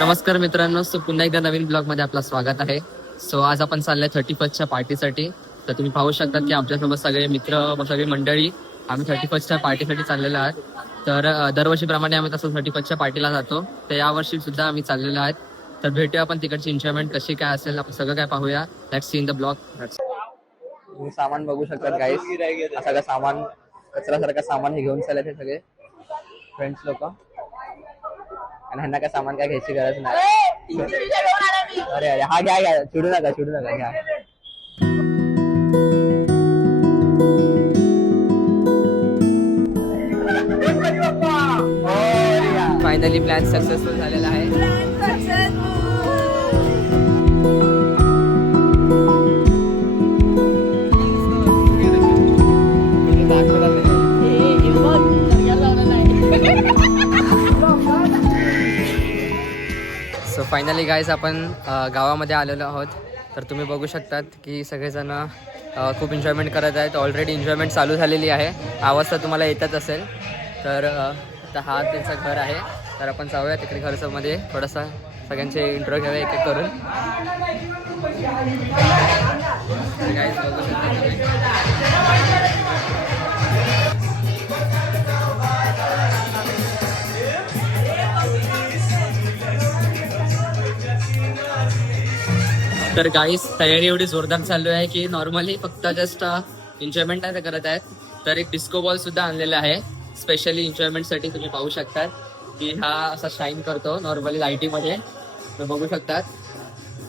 नमस्कार मित्रांनो, पुन्हा एकदा नवीन ब्लॉग मध्ये आपलं स्वागत आहे. आज आपण चाललोय 31च्या पार्टीसाठी. तर तुम्ही पाहू शकता की आमच्यासोबत सगळे मित्र सगळी मंडळी आम्ही 31च्या पार्टीसाठी चाललेलो आहोत. तर दरवर्षीप्रमाणे आम्ही तसं 31च्या पार्टीला जातो. तर यावर्षी सुद्धा आम्ही चाललेलो आहोत. तर भेटूया आपण तिकडची एन्जॉयमेंट कशी काय असेल आपण सगळं काय पाहूया. Let's see in the blog. सामान बघू शकतात गाईस, सगळं सामान कचऱ्यासारखं सामान हे घेऊन चालले सगळे फ्रेंड्स लोक. आणि ह्यांना काय सामान काय घ्यायची गरज नाही. अरे अरे हा घ्या, चिडू नका घ्या. फायनली प्लॅन सक्सेसफुल झालेला आहे. सो फायनली गाईज आपण गावामध्ये आलेलो आहोत. तर तुम्ही बघू शकतात की सगळेजण खूप एन्जॉयमेंट करत आहेत. ऑलरेडी एन्जॉयमेंट चालू झालेली आहे. आवाज तर तुम्हाला येतच असेल. तर आता हा त्यांचं घर आहे. तर आपण जाऊया तिकडे घरमध्ये थोडासा सगळ्यांचे इंट्रो घेऊया एक एक करून. गाईज बघू शकता तुम्ही. तर गाईस तयारी एवढी जोरदार चालू आहे की नॉर्मली फक्त जस्ट एन्जॉयमेंट नाही करत आहेत. तर एक डिस्को बॉल सुद्धा आणलेला आहे स्पेशली एन्जॉयमेंटसाठी. तुम्ही पाहू शकतात की हा असा शाईन करतो नॉर्मली लाईटीमध्ये. तुम्ही बघू शकतात.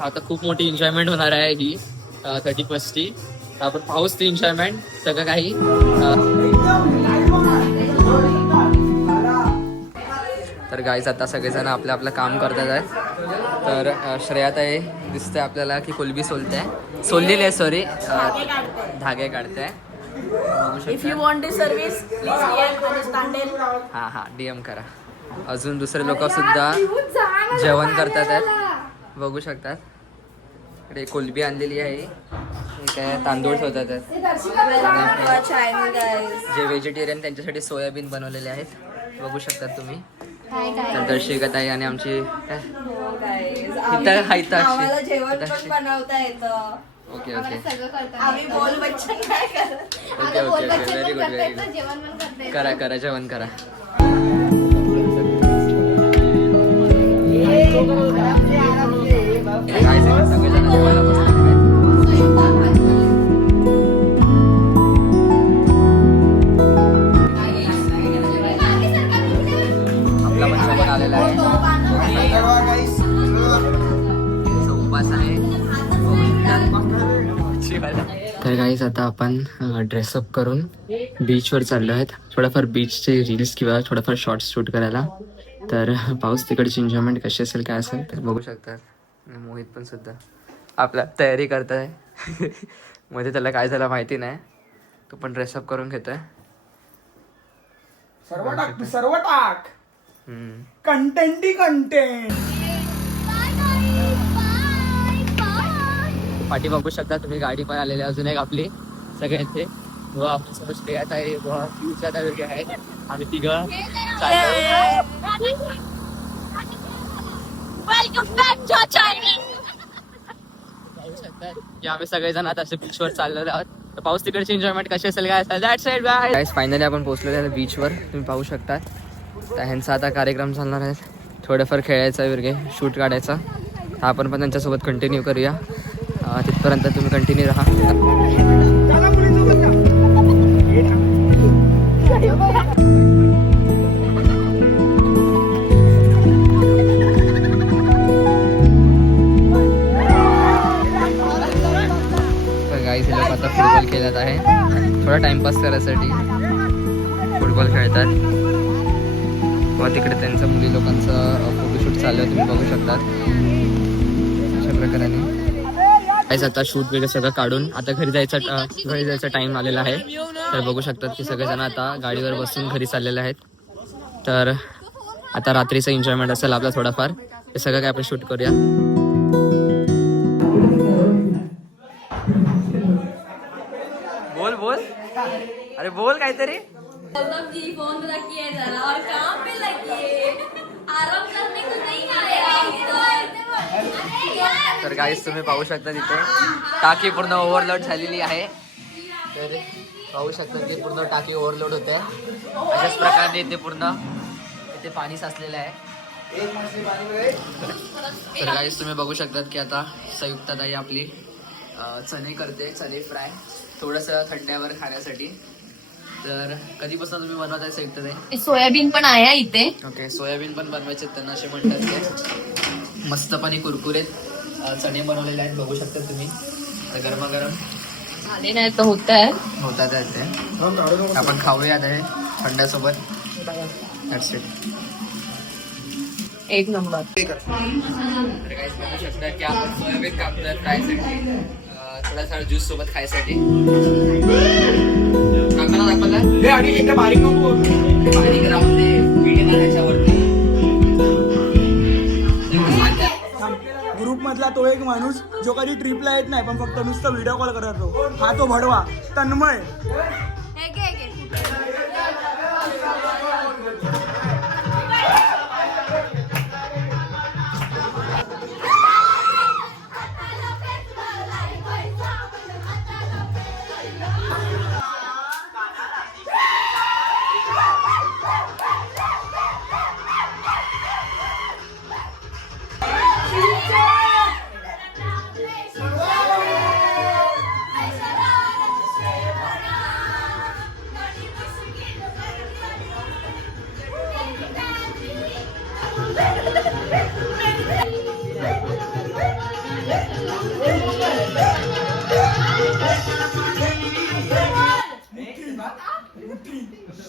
आता खूप मोठी एन्जॉयमेंट होणार आहे ही 31ची. आपण पाहूच ती एन्जॉयमेंट सगळं काही. तर गाईज आता सगळेजण आपलं आपलं काम करतात आहेत. तर श्रेयाताई दिसते आपल्याला की कोलबी सोललेली आहे. सॉरी, धागे काढते. हां DM करा. अजून दुसरे लोक सुद्धा जेवण करतात आहेत. बघू शकतात इकडे कोलबी आणलेली आहे. काय तांदूळ ठेवतात आहेत. जे व्हेजिटेरियन त्यांच्यासाठी सोयाबीन बनवलेले आहेत. बघू शकतात तुम्ही. तर दर्शिका ताई आणि आमची ओके व्हेरी गुड. करा जेवण करा. सगळेजण जेवायला बसतात. आपला बच्चा पण आलेला आहे. उपास आहे. तर गाईज आता आपण ड्रेसअप करून बीचवर चाललो आहेत. थोडाफार बीचचे रील्स किंवा थोडाफार शॉर्ट्स शूट करायला. तर पाऊस तिकडची एन्जॉयमेंट कशी असेल काय असेल तर बघू शकतात. मोहित पण सुद्धा आपला तयारी करत आहे. मध्ये त्याला काय झालं माहिती नाही. तो पण ड्रेसअप करून घेतोय. सर्व टाक कंटेंट. पाठी बघू शकता तुम्ही. गाडी पण आलेली अजून एक आपली सगळ्यांचे. व आपल्या समोर श्रेयात आहे व फ्युचर आहेत. आम्ही तिघं की आम्ही सगळेजण आता असे बीचवर चाललेलो आहोत. तर पाऊस तिकडची एन्जॉयमेंट कशी असेल काय असेल दॅट्स इट गाईस. फायनली आपण पोहोचलेलो आहे बीचवर. तुम्ही पाहू शकता. तर ह्यांचा आता कार्यक्रम चालणार आहे. थोडंफार खेळायचा वगैरे शूट काढायचा. आपण पण त्यांच्यासोबत कंटिन्यू करूया. तिथपर्यंत तुम्ही कंटिन्यू राहा. गाईस हे लोक आता फुटबॉल खेळत आहे. थोडा टाइमपास करायसाठी फुटबॉल खेळतात. व तिकडे त्यांचं मुली लोकांचं फोटोशूट चालू आहे. तुम्ही बघू शकतात अशा प्रकारे. आता शूट वगैरे सगळं काढून आता घरी जायचा टाइम आलेला आहे. तर बघू शकतात की सगळेजण आता गाडीवर बसून घरी चाललेले आहेत. तर आता रात्रीचं एन्जॉयमेंट असेल आपला थोडाफार. हे सगळं काय आपण शूट करूया. बोल अरे बोल काहीतरी. फोन रखिए जरा और काम पे लगिए. तर गाईस तुम्ही पाहू शकता तिथे टाकी पूर्ण ओव्हरलोड झालेली आहे. तर पाहू शकता की पूर्ण टाकी ओव्हरलोड होते. अशाच प्रकारे इथे पूर्ण इथे पाणी साचलेलं आहे. तर गाईस तुम्ही बघू शकतात की आता संयुक्ताताई आपली चणे करते, चणे फ्राय थोडंसं थंड्यावर खाण्यासाठी. तर कधीपासून तुम्ही बनवत आहे संयुक्ताताई? सोयाबीन पण आहे इथे. ओके, सोयाबीन पण बनवायचे त्यांना असे म्हणतात ते. मस्तपणे कुरकुरीत चणे बनवलेले आहेत बघू शकता तुम्ही. तर गरमागरम झाले नाही तर होत आहे. होतात आहेत ते. आपण खाऊया ते थंड्यासोबत. That's it. एक नंबर. तर काहीच बघू शकता की आपण सोयाबीन कापतोय फ्रायसाठी, थोडासा ज्यूस सोबत खायसाठी. काकाला दाखवला हे आणि एकदा बारीक नको बारीक राहून ते पीठ येणार ह्याच्यावरती. ग्रुप मधला तो एक माणूस जो कधी ट्रिपला येत नाही पण फक्त नुसतं व्हिडिओ कॉल करतो, हा तो भडवा तन्मय.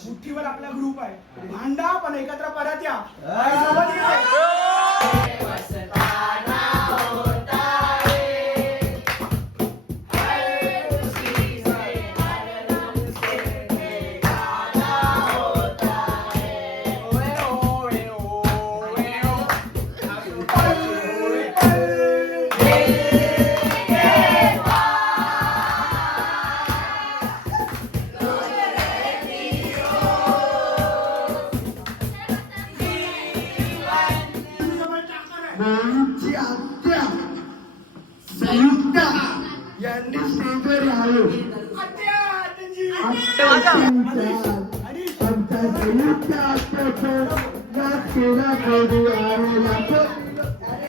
मुठ्ठीवर आपला ग्रुप आहे, भांडा पण एकत्र परत या.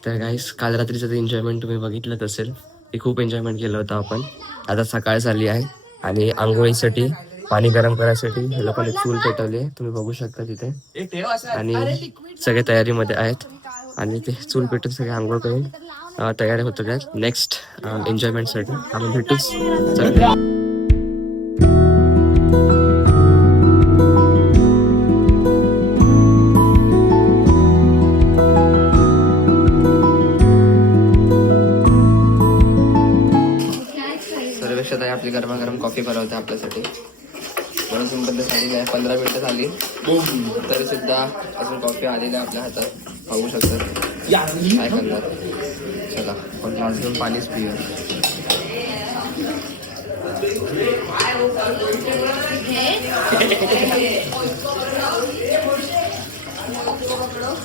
तर गाईस काल रात्रीचं ते एन्जॉयमेंट तुम्ही बघितलंच असेल. ते खूप एन्जॉयमेंट केलं होतं आपण. आता सकाळ झाली आहे आणि आंघोळीसाठी पाणी गरम करायसाठी हे लोकांनी चूल पेटवली आहे. तुम्ही बघू शकता तिथे आणि सगळे तयारीमध्ये आहेत आणि ते चूल पेटून सगळे आंघोळ करून तयारी होत आहेत नेक्स्ट एन्जॉयमेंटसाठी. आपण भेटूच. चला. सर्वेक्षात आहे आपली गरमागरम कॉफी बनवते आपल्यासाठी. म्हणून सिंपल झालेली आहे. 15 मिनिटं झाली तरी सुद्धा अजून कॉफी आलेली आहे आपल्या हातात. पाहू शकतात काय करणार. चला आपण ग्लास घेऊन पाणीच पिऊया.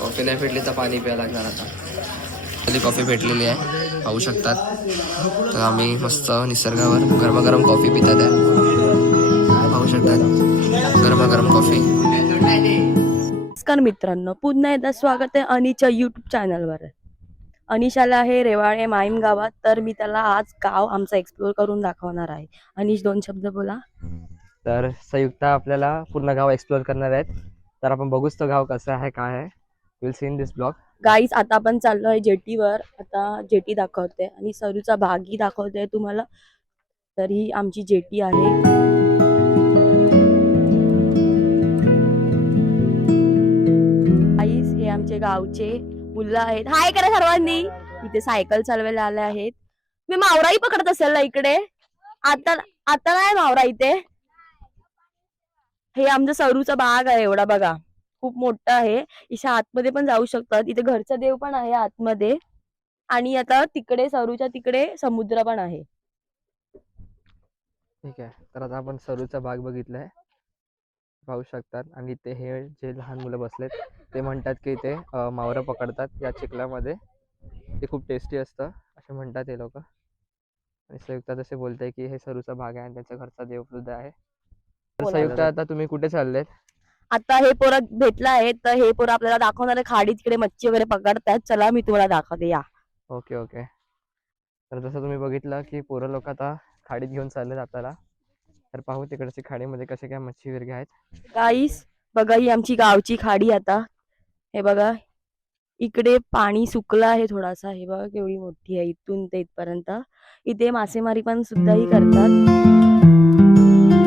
कॉफी नाही भेटली तर पाणी प्यायला लागणार आता. कॉफी भेटलेली आहे पाहू शकतात. तर आम्ही मस्त निसर्गावर गरमागरम कॉफी पितात आहे. पाहू शकतात गरमागरम कॉफी. नमस्कार मित्रांनो, पुन्हा एकदा स्वागत आहे अनिशच्या यूट्यूब चॅनलवर. अनिशाला आहे रेवाळे माहीम गावात. तर मी त्याला आज गाव आमचा एक्सप्लोर करून दाखवणार आहे. अनिश 2 शब्द बोला. तर संयुक्ता आपल्याला पूर्ण गाव एक्सप्लोर करणार आहेत. तर आपण बघूच तो गाव कसं आहे काय आहे. Will see in this blog. Guys आता आपण चाललो आहे जेटीवर. आता जेटी दाखवते आणि सरूचा भागही दाखवते तुम्हाला. तर ही आमची जेटी आहे. गाईज हे आमचे गावचे मुलं आहेत. हाय करा सर्वांनी. इथे सायकल चालवायला आले आहेत. मी मावराही पकडत असेल ना इकडे. आता आता नाही मावरा इथे. हे आमचं सरूचा बाग आहे एवढा बघा. खूप मोठा आहे. इथे आतमध्ये पण जाऊ शकतात. इथे घरचा देव पण आहे आतमध्ये. आणि आता तिकडे सरूच्या तिकडे समुद्र पण आहे. ठीक आहे. तर आता आपण सरूचा बाग बघितलाय पाहू शकतात. आणि ते हे जे लहान मुलं बसलेत ते म्हणतात की ते मावरं पकडतात या चिखलामध्ये. ते खूप टेस्टी असतं. असे म्हणतात हे लोक. आणि संयुक्ता जसे बोलते की हे सरूचा भाग आहे आणि त्यांच्या घरचा देववृद्ध आहे. तर संयुक्ता, आता तुम्ही कुठे चाललेत? आता हे पोरं भेटलं आहे तर हे पोरं आपल्याला दाखवणार आहे खाडी, तिकडे मच्छी वगैरे पकडतात. चला मी तुम्हाला दाखवते, या. Okay okay. तर जसं तुम्ही बघितलं की पोरं लोक आता खाडीत घेऊन चाललेत आपल्याला. तर पाहू तिकडची खाडीमध्ये कसे काय मच्छी वगैरे आहेत. गाईस बघा, ही आमची गावची खाडी. आता हे बघा, इकडे पाणी सुकलं आहे थोडासा. हे बघा केवढी मोठी आहे, इथून ते इथपर्यंत. इथे मासेमारी पण सुद्धा ही करतात.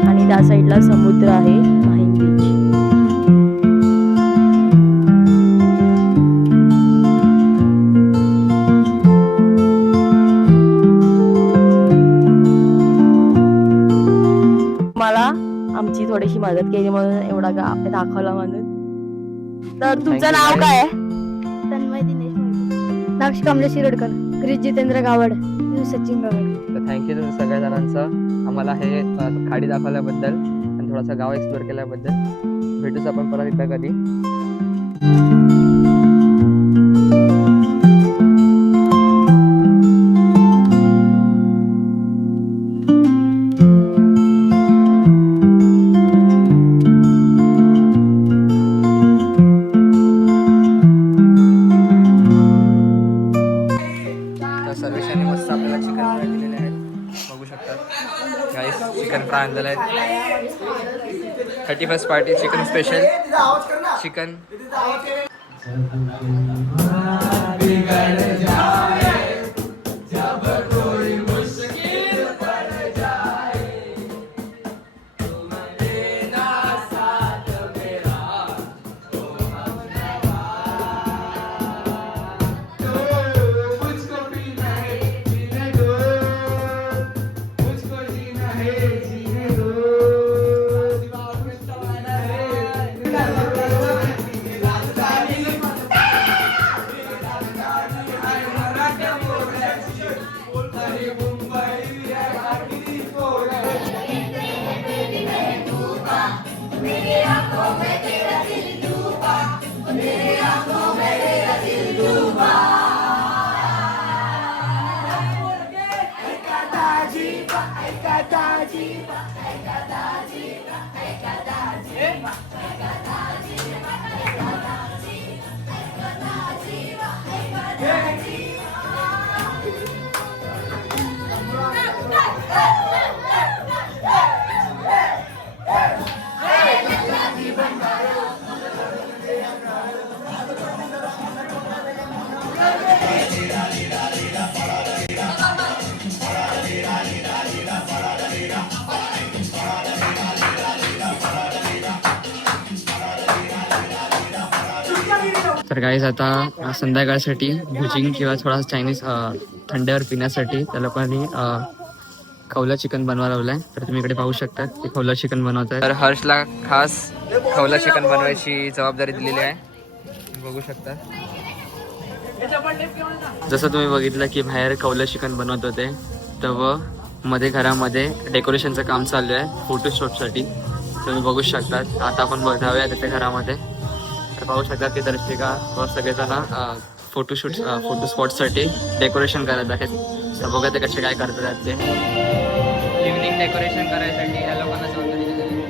आणि त्या साईडला समुद्र आहे, माहीम बीच. मला आमची थोडीशी मदत केली म्हणून एवढा गाव दाखवला म्हणून. तर तुमचं नाव काय आहे? तन्मय दिनेश मोहिते, नाक्ष कमलेश शिरोडकर, क्रिस जितेंद्र गावड, सचिन गावड. तर थँक्यू तुम्ही सगळ्या जणांचं आम्हाला हे खाडी दाखवल्याबद्दल आणि थोडासा गाव एक्सप्लोर केल्याबद्दल. भेटूच आपण परत एकदा कधी. सर्वेशाने मस्त आपल्याला चिकन फ्राय दिलेले आहेत, बघू शकतात गाईस. चिकन फ्राय आणलेलं आहे 31st party chicken special chicken. तर गाईज आता संध्याकाळसाठी भुजिंग किंवा थोडा चायनीज थंड्यावर पिण्यासाठी त्या लोकांनी खवला चिकन बनवा लावलाय. तर तुम्ही इकडे पाहू शकता की खवला चिकन बनवत आहे. तर हर्षला खास खवला चिकन बनवायची जबाबदारी दिलेली आहे, बघू शकता. जसं तुम्ही बघितलं की बाहेर खवला चिकन बनवत होते, तर मध्ये घरामध्ये डेकोरेशनचं काम चालू आहे फोटोशूटसाठी. तुम्ही बघू शकता. आता आपण जाऊया त्याच्या घरामध्ये. तर पाहू शकता की दर्शिका व सगळेजण फोटो स्पॉटसाठी डेकोरेशन करत आहेत. तर बघा ते कसे काय करतात ते. इव्हनिंग डेकोरेशन करायसाठी या लोकांना जबाबदारी दिलेली आहे.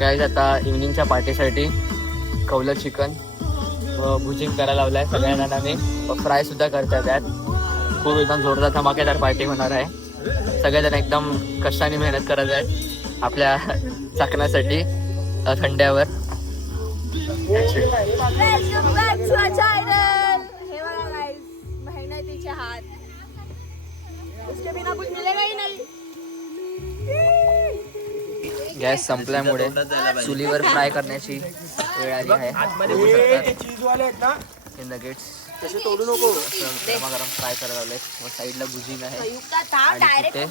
गाईज आता इव्हनिंगच्या पार्टीसाठी खवलं चिकन व भुजिंग करायला लावलाय सगळ्या जणांनी. फ्राय सुद्धा करतात त्यात. खूप एकदम जोरदार धमाकेदार पार्टी होणार आहे. सगळेजण एकदम कष्टाने मेहनत करत आहेत आपल्या चाकण्यासाठी थंड्यावर. मेहनतीचे हात, उसके बिना कुछ मिलेगा ही नहीं. गॅस संपल्यामुळे चुलीवर फ्राय करण्याची वेळ आली आहे. हे नगेट्स गरम फ्राय करायला लावले व साईडला भुजिंग आहे आणि तिथे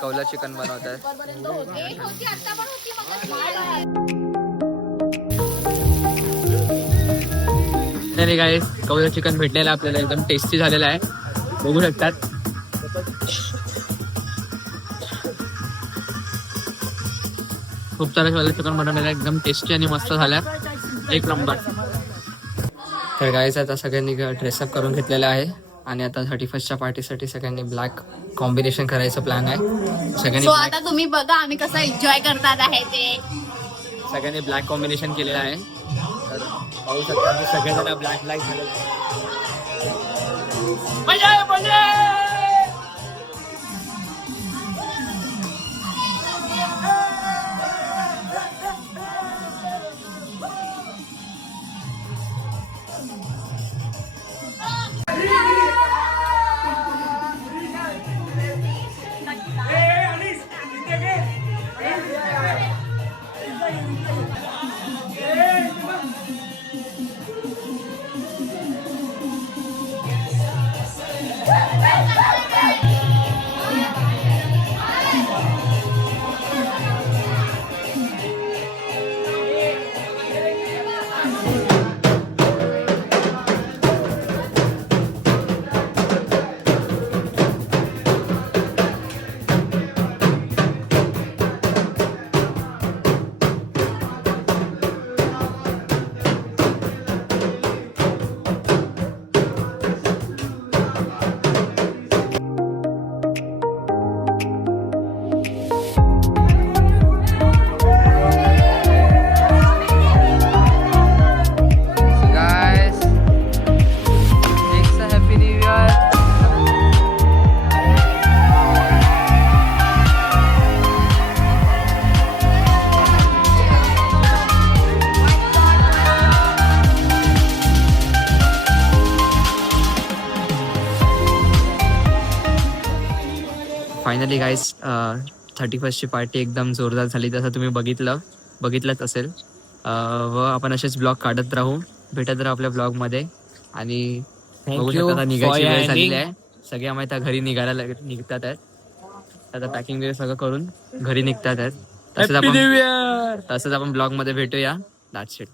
कौला चिकन बनवतात. नाही गाईस, कौला चिकन भेटलेलं आपल्याला एकदम टेस्टी झालेलं आहे. बघू शकतात. खूप सारे चिकन मटन एकदम टेस्टी आणि मस्त झाल्या, एक नंबर. तर गाईज आता सगळ्यांनी ड्रेसअप करून घेतलेला आहे आणि आता 31st पार्टीसाठी सगळ्यांनी ब्लॅक कॉम्बिनेशन करायचं प्लॅन आहे. सगळ्यांनी सो आता तुम्ही बघा आम्ही कसं एन्जॉय करतात आहे ते. सगळ्यांनी ब्लॅक कॉम्बिनेशन केलेलं आहे. तर पाहू शकता की सगळेजण ब्लॅक झाले. फायनली गाईज 31st पार्टी एकदम जोरदार झाली, जसं तुम्ही बघितलंच असेल. व आपण असेच ब्लॉग काढत राहू, भेटत राहू आपल्या ब्लॉगमध्ये. आणि बघू शकता आता निघायची वेळ झालेली आहे. सगळे आम्ही आता घरी निघतात आहेत. आता पॅकिंग वगैरे सगळं करून घरी निघतात आहेत. तसंच आपण ब्लॉगमध्ये भेटूया. That's it.